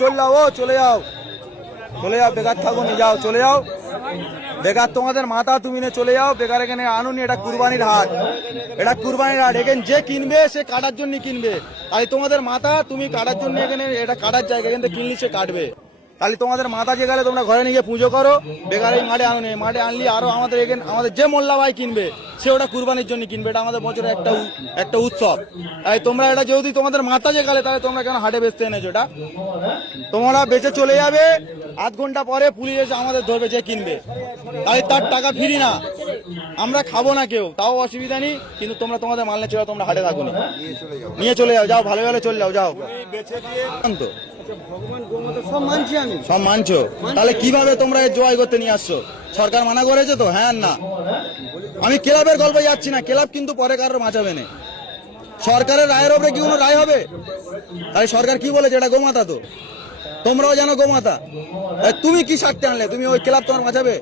চল যাও ও চলে যাও বেকার থাকো নি, যাও চলে যাও বেকার। তোমাদের মাথা তুমি নিয়ে চলে যাও বেকার। এখানে আনুনি, এটা কুরবানির হাট, এটা কুরবানির হাট। এখানে যে কিনবে সে কাটার জন্য কিনবে। তাই তোমাদের মাথা তুমি কাটার জন্য, এখানে এটা কাটার জায়গা, এখান থেকে কিনলি সে কাটবে। তাহলে তোমাদের মাথা যে গেলে তোমরা ঘরে নিয়ে পুজো করো, বেকার এই মাঠে আনুনি। মাঠে আনলি আরো আমাদের এখানে আমাদের যে মোল্লা ভাই কিনবে সে ওটা কুরবানির জন্য কিনবে। এটা আমাদের বছরের একটা উৎসব। তাই তোমরা এটা যদি তোমাদের মাথা যে গেলে, তাহলে তোমরা কেন হাটে বেচতে এনেছো? এটা তোমরা বেঁচে চলে যাবে, আধ ঘন্টা পরে পুলিশ এসে আমাদের ধরবে যে কিনবে। তাই তার টাকা ফিরি না, আমরা খাবো না কেউ, তাও অসুবিধা নেই। কিন্তু তোমরা তোমাদের মাল নিয়ে চলে, তোমরা হাটে থাকো না, নিয়ে চলে যাও, যাও ভালো ভালো চলে যাও, যাও তো। সব মানছি আমি, সব মানছো? তাহলে কিভাবে তোমরা জয় করতে নিয়ে আসছো? সরকার মানা করেছে তো? হ্যাঁ না, আমি ক্লাবের গল্পে যাচ্ছি না, ক্লাব কিন্তু পরে কারোর বাঁচাবে না। সরকারের রায়ের ওপরে কি কোনো রায় হবে? তাই সরকার কি বলেছে? এটা গোমাতা, তো তোমরাও জানো গোমাতা। তুমি কি স্বার্থে আনলে? তুমি ওই ক্লাব তোমার বাঁচাবে?